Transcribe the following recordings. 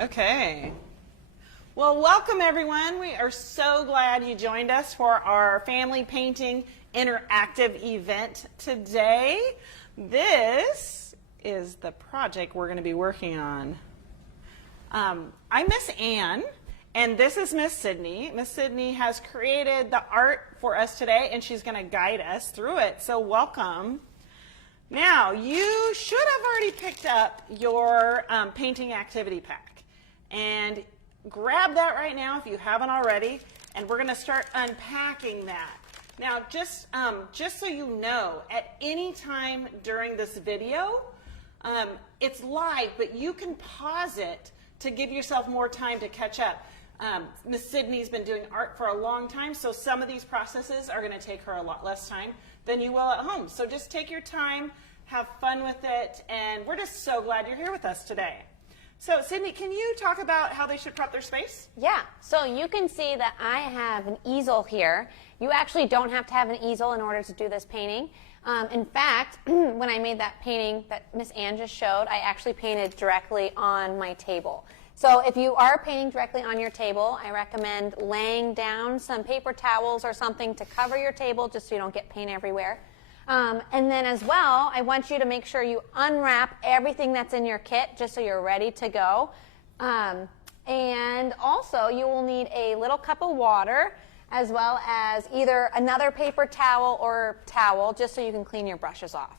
Okay. Well, welcome everyone. We are so glad you joined us for our family painting interactive event today. This is the project we're going to be working on. I'm Miss Ann, and this is Miss Sydney. Miss Sydney has created the art for us today, and she's going to guide us through it. So welcome. Now, you should have already picked up your painting activity pack. And grab that right now if you haven't already, and we're going to start unpacking that. Now, just so you know, at any time during this video, it's live, but you can pause it to give yourself more time to catch up. Miss Sydney's been doing art for a long time, so some of these processes are going to take her a lot less time than you will at home. So just take your time, have fun with it, and we're just so glad you're here with us today. So, Sydney, can you talk about how they should prep their space? Yeah, so you can see that I have an easel here. You actually don't have to have an easel in order to do this painting. In fact, when I made that painting that Miss Ann just showed, I actually painted directly on my table. So if you are painting directly on your table, I recommend laying down some paper towels or something to cover your table just so you don't get paint everywhere. And then as well, I want you to make sure you unwrap everything that's in your kit just so you're ready to go. And also, you will need a little cup of water as well as either another paper towel or towel just so you can clean your brushes off.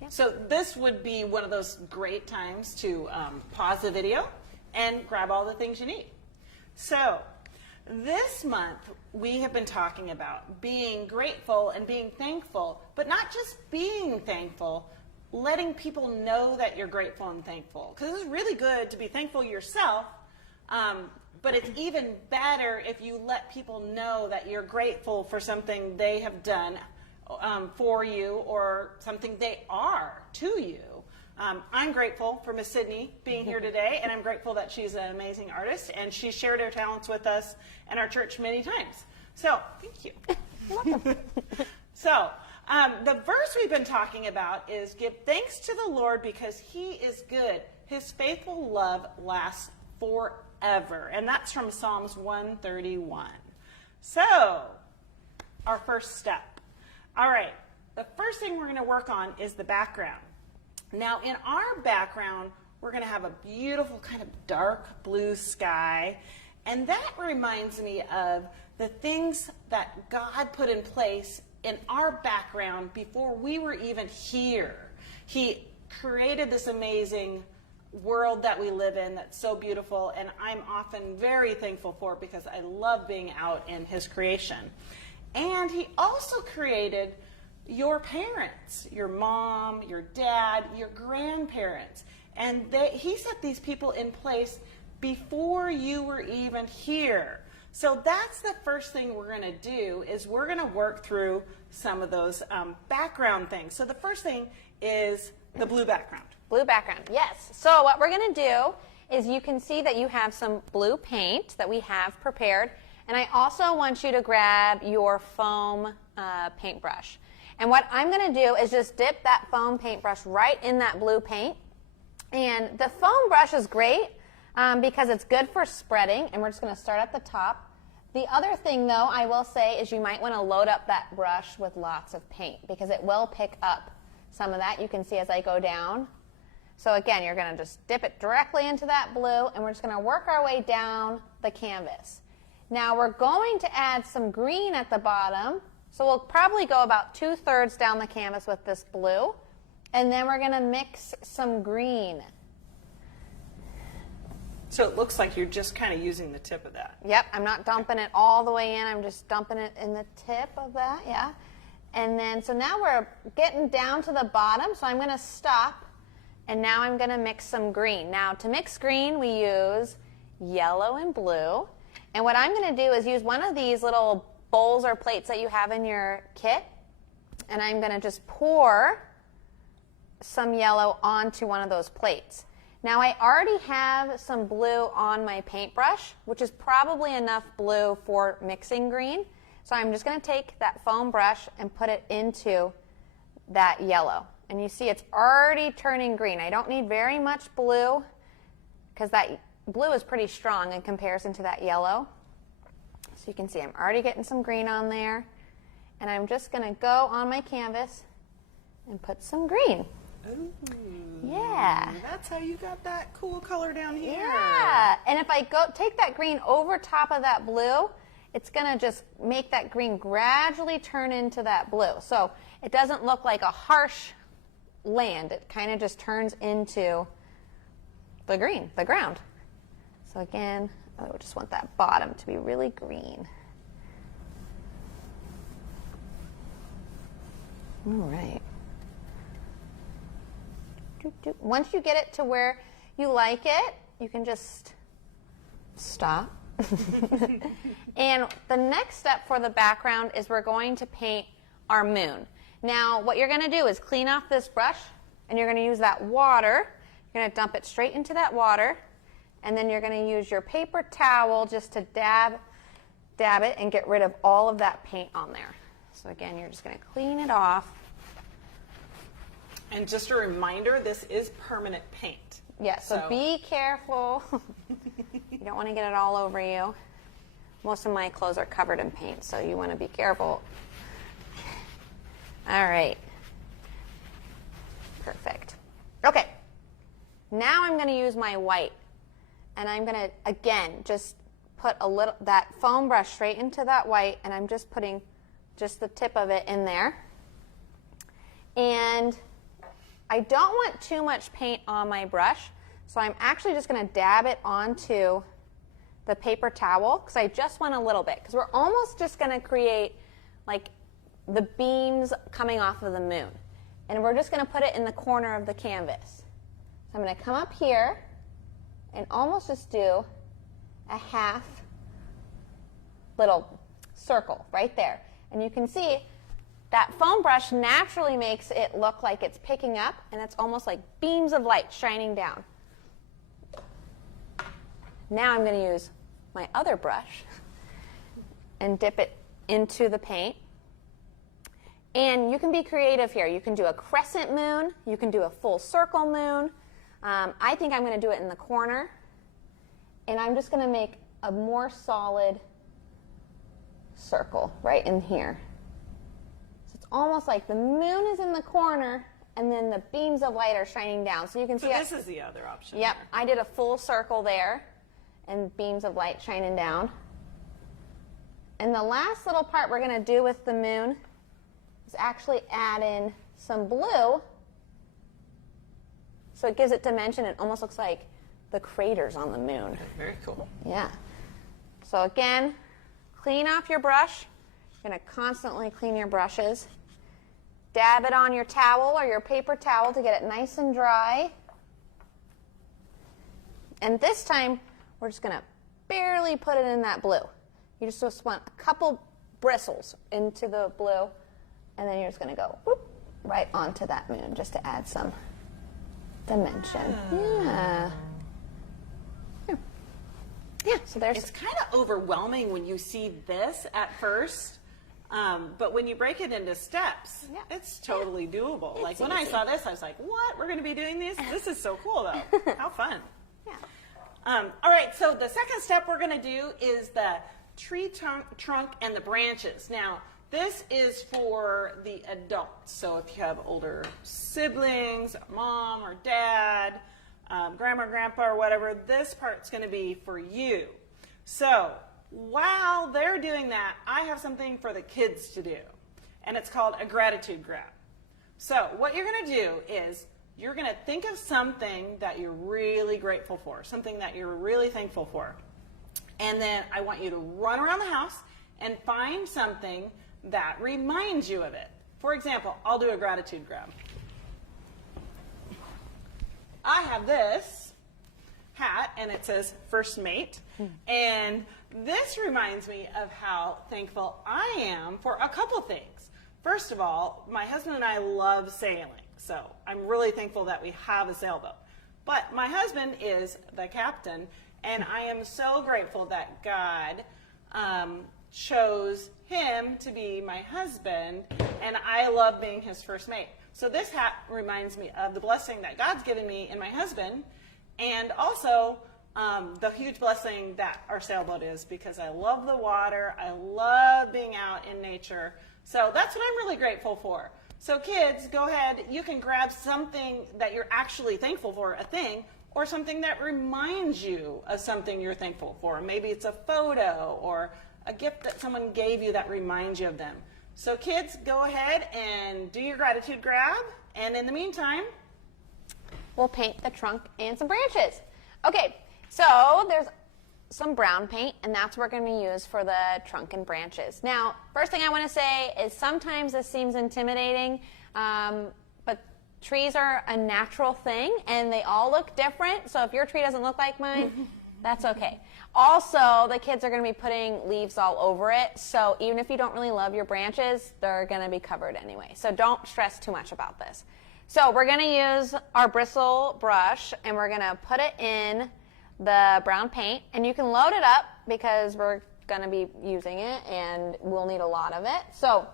Yeah. So this would be one of those great times to pause the video and grab all the things you need. So this month, we have been talking about being grateful and being thankful, but not just being thankful, letting people know that you're grateful and thankful. Because it's really good to be thankful yourself, but it's even better if you let people know that you're grateful for something they have done for you or something they are to you. I'm grateful for Miss Sydney being here today, and I'm grateful that she's an amazing artist, and she's shared her talents with us and our church many times. So, thank you. You're welcome. So, the verse we've been talking about is, give thanks to the Lord because he is good. His faithful love lasts forever. And that's from Psalms 131. So, our first step. All right, the first thing we're going to work on is the background. Now, in our background, we're going to have a beautiful kind of dark blue sky, and that reminds me of the things that God put in place in our background before we were even here. He created this amazing world that we live in that's so beautiful, and I'm often very thankful for it because I love being out in his creation. And he also created your parents, your mom, your dad, your grandparents. And he set these people in place before you were even here. So that's the first thing we're going to do is we're going to work through some of those background things. So the first thing is the blue background. Blue background, yes. So what we're going to do is you can see that you have some blue paint that we have prepared. And I also want you to grab your foam paintbrush. And what I'm going to do is just dip that foam paintbrush right in that blue paint. And the foam brush is great because it's good for spreading, and we're just going to start at the top. The other thing, though, I will say is you might want to load up that brush with lots of paint because it will pick up some of that. You can see as I go down. So again, you're going to just dip it directly into that blue, and we're just going to work our way down the canvas. Now we're going to add some green at the bottom. So we'll probably go about 2/3 down the canvas with this blue, and then we're going to mix some green. So it looks like you're just kind of using the tip of that. Yep, I'm not dumping it all the way in. I'm just dumping it in the tip of that, yeah. And then, so now we're getting down to the bottom, so I'm going to stop, and now I'm going to mix some green. Now, to mix green, we use yellow and blue. And what I'm going to do is use one of these little bowls or plates that you have in your kit, and I'm going to just pour some yellow onto one of those plates. Now I already have some blue on my paintbrush, which is probably enough blue for mixing green. So I'm just going to take that foam brush and put it into that yellow. And you see it's already turning green. I don't need very much blue. because that blue is pretty strong in comparison to that yellow. So you can see I'm already getting some green on there. And I'm just going to go on my canvas and put some green. Ooh, yeah. That's how you got that cool color down here. Yeah. And if I take that green over top of that blue, it's going to just make that green gradually turn into that blue. So it doesn't look like a harsh land. It kind of just turns into the green, the ground. So again, I just want that bottom to be really green. All right. Once you get it to where you like it, you can just stop. And the next step for the background is we're going to paint our moon. Now, what you're going to do is clean off this brush, and you're going to use that water. You're going to dump it straight into that water, and then you're going to use your paper towel just to dab it and get rid of all of that paint on there. So again, you're just going to clean it off. And just a reminder, this is permanent paint. Yeah, so be careful. You don't want to get it all over you. Most of my clothes are covered in paint, so you want to be careful. All right. Perfect. Okay. Now I'm going to use my white. And I'm going to, again, just put that foam brush straight into that white, and I'm just putting just the tip of it in there. And I don't want too much paint on my brush, so I'm actually just going to dab it onto the paper towel because I just want a little bit, because we're almost just going to create like the beams coming off of the moon. And we're just going to put it in the corner of the canvas. So I'm going to come up here and almost just do a half little circle right there. And you can see that foam brush naturally makes it look like it's picking up, and it's almost like beams of light shining down. Now I'm going to use my other brush and dip it into the paint. And you can be creative here. You can do a crescent moon. You can do a full circle moon. I think I'm going to do it in the corner. And I'm just going to make a more solid circle right in here. So it's almost like the moon is in the corner, and then the beams of light are shining down. So you can see this is the other option. Yep, here. I did a full circle there, and beams of light shining down. And the last little part we're going to do with the moon is actually add in some blue, so it gives it dimension. It almost looks like the craters on the moon. Very cool. Yeah. So again, clean off your brush. You're going to constantly clean your brushes. Dab it on your towel or your paper towel to get it nice and dry. And this time, we're just going to barely put it in that blue. You just want a couple bristles into the blue, and then you're just going to go whoop, right onto that moon just to add some dimension. Yeah. Yeah, so there's... It's kind of overwhelming when you see this at first, but when you break it into steps, it's totally doable. Like when I saw this, I was like, what? We're going to be doing this? This is so cool, though. How fun. Yeah. All right, so the second step we're going to do is the tree trunk and the branches. Now, this is for the adults. So if you have older siblings, mom or dad, grandma, grandpa, or whatever, this part's going to be for you. So while they're doing that, I have something for the kids to do, and it's called a gratitude grab. So what you're going to do is you're going to think of something that you're really grateful for, something that you're really thankful for, and then I want you to run around the house and find something that reminds you of it. For example, I'll do a gratitude grab. I have this hat, and it says First Mate, and this reminds me of how thankful I am for a couple things. First of all, my husband and I love sailing, so I'm really thankful that we have a sailboat. But my husband is the captain, and I am so grateful that God chose him to be my husband, and I love being his first mate. So this hat reminds me of the blessing that God's given me in my husband, And also, the huge blessing that our sailboat is, because I love the water. I love being out in nature. So that's what I'm really grateful for. So kids, go ahead. You can grab something that you're actually thankful for, a thing, or something that reminds you of something you're thankful for. Maybe it's a photo or a gift that someone gave you that reminds you of them. So kids, go ahead and do your gratitude grab. And in the meantime, we'll paint the trunk and some branches. Okay, so there's some brown paint, and that's what we're going to use for the trunk and branches. Now, first thing I want to say is sometimes this seems intimidating, but trees are a natural thing, and they all look different. So if your tree doesn't look like mine, that's okay. Also, the kids are going to be putting leaves all over it, so even if you don't really love your branches, they're going to be covered anyway. So don't stress too much about this. So we're going to use our bristle brush, and we're going to put it in the brown paint, and you can load it up because we're going to be using it, and we'll need a lot of it. So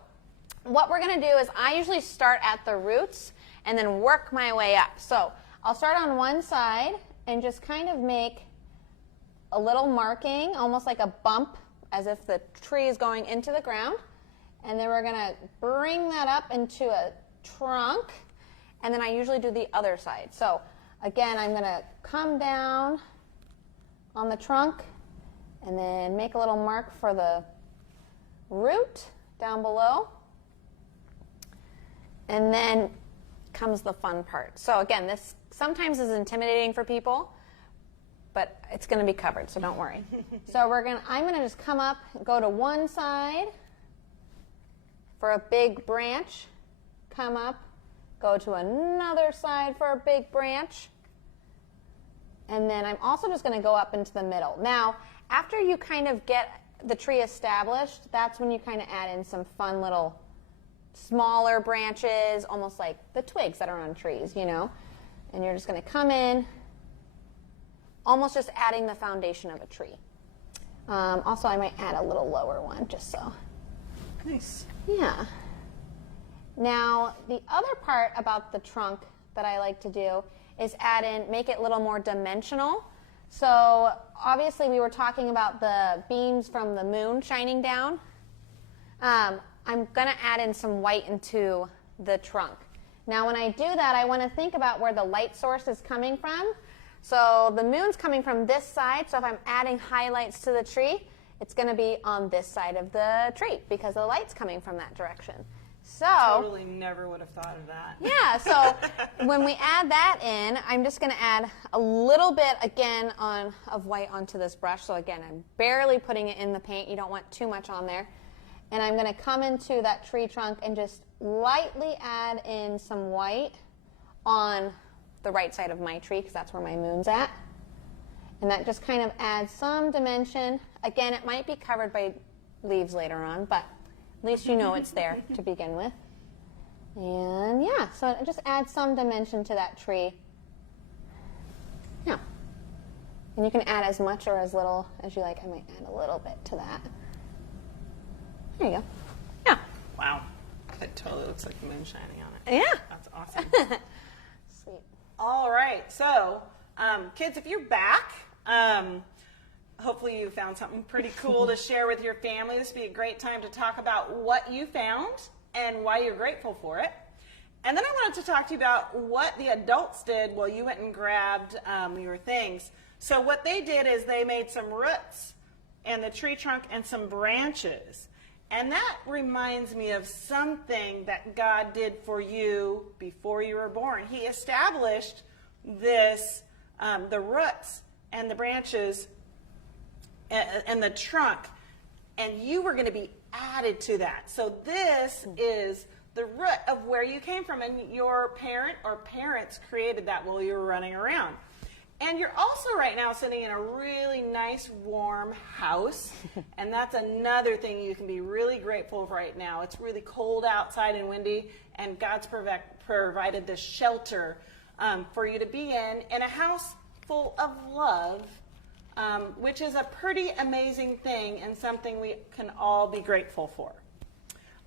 what we're going to do is I usually start at the roots and then work my way up. So I'll start on one side and just kind of make a little marking, almost like a bump, as if the tree is going into the ground. And then we're going to bring that up into a trunk. And then I usually do the other side. So again, I'm going to come down on the trunk and then make a little mark for the root down below. And then comes the fun part. So again, this sometimes is intimidating for people, but it's going to be covered, so don't worry. So I'm going to just come up, go to one side for a big branch, come up, go to another side for a big branch, and then I'm also just going to go up into the middle. Now, after you kind of get the tree established, that's when you kind of add in some fun little smaller branches, almost like the twigs that are on trees, you know, and you're just going to come in, almost just adding the foundation of a tree. Also, I might add a little lower one just so. Nice. Yeah. Now, the other part about the trunk that I like to do is make it a little more dimensional. So obviously we were talking about the beams from the moon shining down. I'm going to add in some white into the trunk. Now when I do that, I want to think about where the light source is coming from. So the moon's coming from this side, so if I'm adding highlights to the tree, it's going to be on this side of the tree because the light's coming from that direction. So totally never would have thought of that. Yeah, so when we add that in, I'm just going to add a little bit again of white onto this brush. So again, I'm barely putting it in the paint. You don't want too much on there. And I'm going to come into that tree trunk and just lightly add in some white on the right side of my tree because that's where my moon's at. And that just kind of adds some dimension. Again, it might be covered by leaves later on, but at least you know it's there to begin with. And yeah, so it just adds some dimension to that tree. Yeah. And you can add as much or as little as you like. I might add a little bit to that. There you go. Yeah. Wow. It totally looks like the moon shining on it. Yeah. That's awesome. Sweet. All right. So, kids, if you're back, hopefully you found something pretty cool to share with your family. This would be a great time to talk about what you found and why you're grateful for it. And then I wanted to talk to you about what the adults did while you went and grabbed your things. So what they did is they made some roots and the tree trunk and some branches. And that reminds me of something that God did for you before you were born. He established this, the roots and the branches and the trunk, and you were going to be added to that. So this is the root of where you came from, and your parent or parents created that while you were running around. And you're also right now sitting in a really nice, warm house, and that's another thing you can be really grateful for right now. It's really cold outside and windy, and God's provided this shelter for you to be in a house full of love, which is a pretty amazing thing and something we can all be grateful for.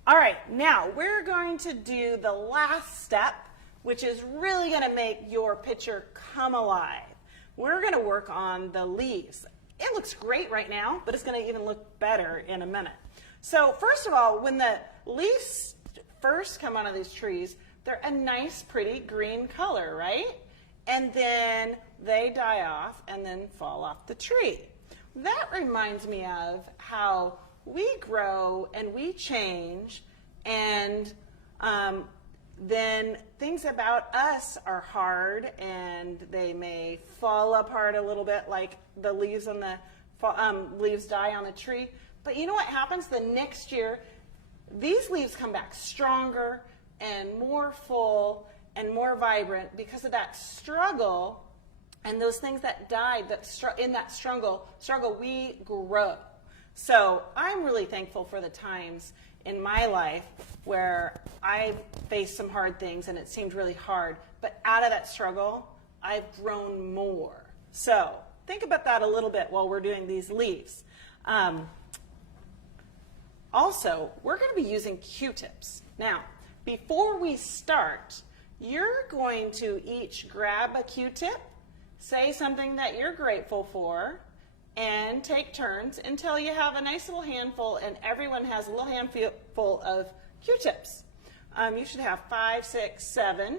All right, now we're going to do the last step, which is really going to make your picture come alive. we're going to work on the leaves. It looks great right now, but it's going to even look better in a minute. So first of all, when the leaves first come out of these trees, they're a nice, pretty green color, right? And then they die off and then fall off the tree. That reminds me of how we grow and we change, and then things about us are hard and they may fall apart a little bit, like the leaves on the leaves die on the tree. But you know what happens the next year? These leaves come back stronger and more full and more vibrant because of that struggle and those things that died. In that struggle we grow. So I'm really thankful for the times in my life where I faced some hard things and it seemed really hard, but out of that struggle, I've grown more. So think about that a little bit while we're doing these leaves. Also, we're going to be using Q-tips. Now, before we start, you're going to each grab a Q-tip, say something that you're grateful for, and take turns until you have a nice little handful, and everyone has a little handful of Q-tips. You should have 5, 6, 7,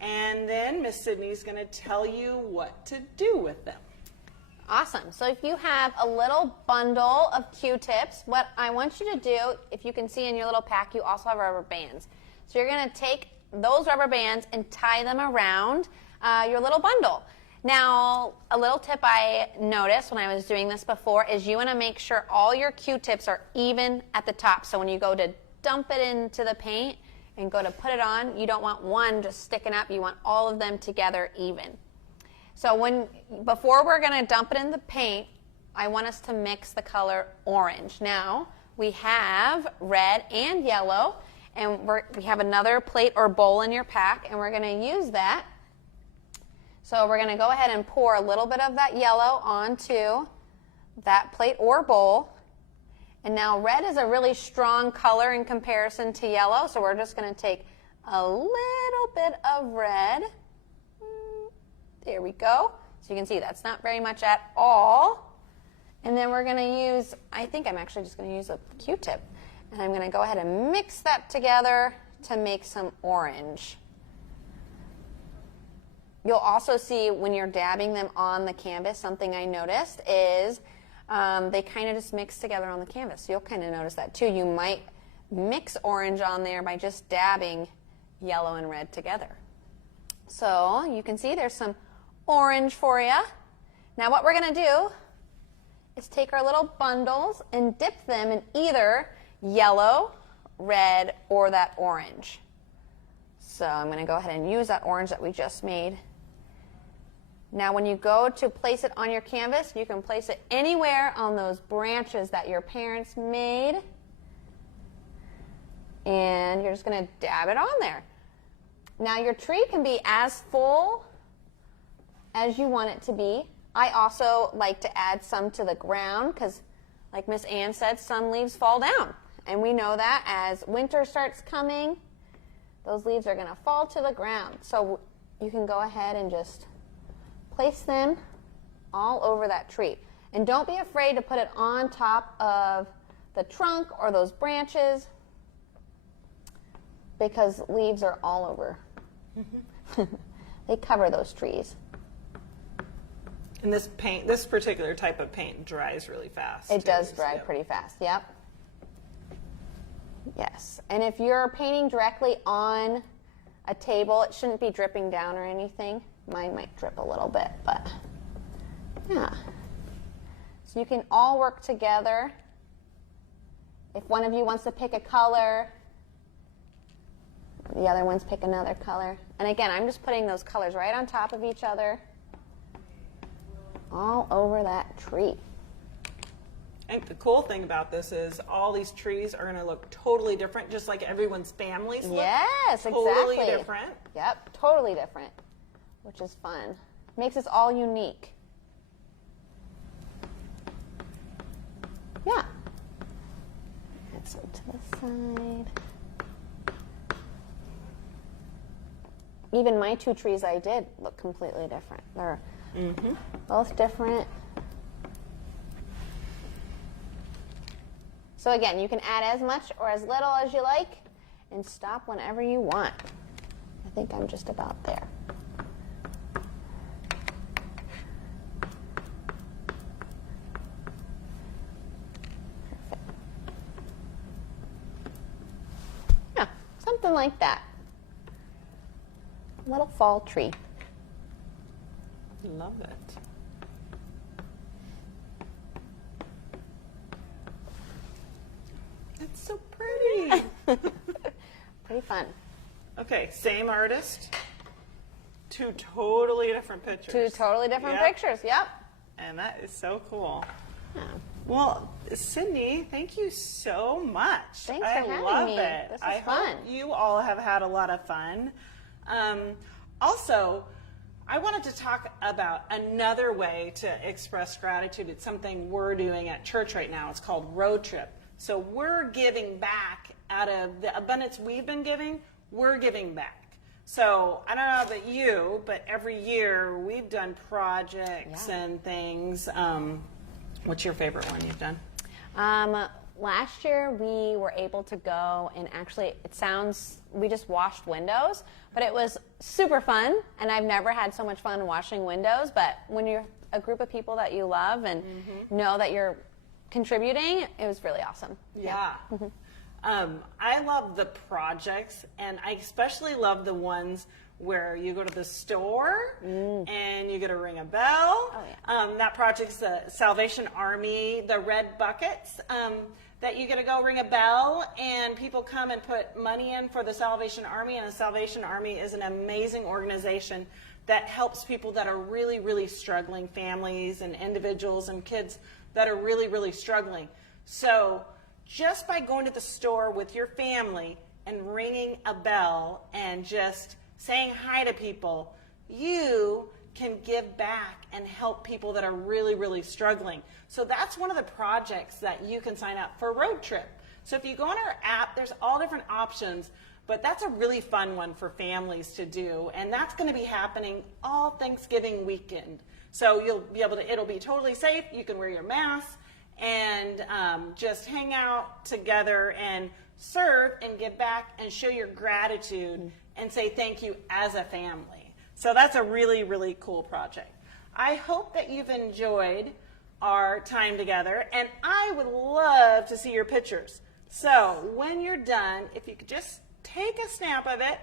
and then Miss Sydney's going to tell you what to do with them. Awesome. So if you have a little bundle of Q-tips, what I want you to do, if you can see in your little pack, you also have rubber bands. So you're going to take those rubber bands and tie them around your little bundle. Now, a little tip I noticed when I was doing this before is you want to make sure all your Q-tips are even at the top. So when you go to dump it into the paint and go to put it on, you don't want one just sticking up. You want all of them together even. So before we're going to dump it in the paint, I want us to mix the color orange. Now, we have red and yellow, and we have another plate or bowl in your pack, and we're going to use that. So we're going to go ahead and pour a little bit of that yellow onto that plate or bowl. And now red is a really strong color in comparison to yellow, so we're just going to take a little bit of red. There we go. So you can see that's not very much at all. And then we're going to use, I think I'm actually just going to use a Q-tip. And I'm going to go ahead and mix that together to make some orange. You'll also see when you're dabbing them on the canvas, something I noticed is they kind of just mix together on the canvas. So you'll kind of notice that too. You might mix orange on there by just dabbing yellow and red together. So you can see there's some orange for you. Now what we're going to do is take our little bundles and dip them in either yellow, red, or that orange. So I'm going to go ahead and use that orange that we just made. Now when you go to place it on your canvas, you can place it anywhere on those branches that your parents made. And you're just going to dab it on there. Now your tree can be as full as you want it to be. I also like to add some to the ground because, like Miss Ann said, some leaves fall down. And we know that as winter starts coming, those leaves are going to fall to the ground. So you can go ahead and just place them all over that tree. And don't be afraid to put it on top of the trunk or those branches because leaves are all over. They cover those trees. And this particular type of paint dries really fast. It does dry pretty fast, yep. Yes, and if you're painting directly on a table, it shouldn't be dripping down or anything. Mine might drip a little bit, but yeah. So you can all work together. If one of you wants to pick a color, the other ones pick another color. And again, I'm just putting those colors right on top of each other, all over that tree. And the cool thing about this is all these trees are going to look totally different, just like everyone's families look. Yes, exactly. Totally different. Yep, totally different, which is fun. Makes us all unique. Yeah. Add some to the side. Even my two trees I did look completely different. They're Both different. So again, you can add as much or as little as you like and stop whenever you want. I think I'm just about there. Perfect. Yeah, something like that. Little fall tree. Love it. It's so pretty. Pretty fun. Okay, same artist. Two totally different pictures. Two totally different Yep. pictures. Yep. And that is so cool. Yeah. Well, Sydney, thank you so much. Thanks I for having love me. it. This was I fun. hope you all have had a lot of fun. Also, I wanted to talk about another way to express gratitude. It's something we're doing at church right now. It's called Road Trip. So we're giving back out of the abundance we've been giving, we're giving back. So I don't know about you, but every year we've done projects and things. What's your favorite one you've done? Last year we were able to go and actually, we just washed windows, but it was super fun, and I've never had so much fun washing windows. But when you're a group of people that you love and know that you're contributing, it was really awesome. Yeah. I love the projects, and I especially love the ones where you go to the store and you get to ring a bell. Oh, yeah. That project's the Salvation Army, the red buckets, that you get to go ring a bell and people come and put money in for the Salvation Army. And the Salvation Army is an amazing organization that helps people that are really, really struggling, families and individuals and kids that are really, really struggling. So just by going to the store with your family and ringing a bell and just saying hi to people, you can give back and help people that are really, really struggling. So that's one of the projects that you can sign up for Road Trip. So if you go on our app, there's all different options, but that's a really fun one for families to do. And that's going to be happening all Thanksgiving weekend. So you'll be able to, it'll be totally safe. You can wear your mask and just hang out together and serve and give back and show your gratitude and say thank you as a family. So that's a really, really cool project. I hope that you've enjoyed our time together, and I would love to see your pictures. So when you're done, if you could just take a snap of it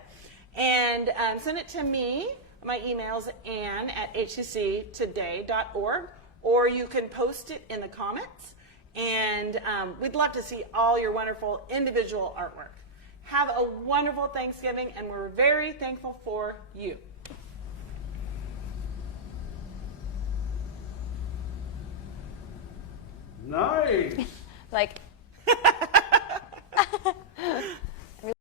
and send it to me. My email is ann@hcctoday.org, or you can post it in the comments, and we'd love to see all your wonderful individual artwork. Have a wonderful Thanksgiving, and we're very thankful for you. Nice. Like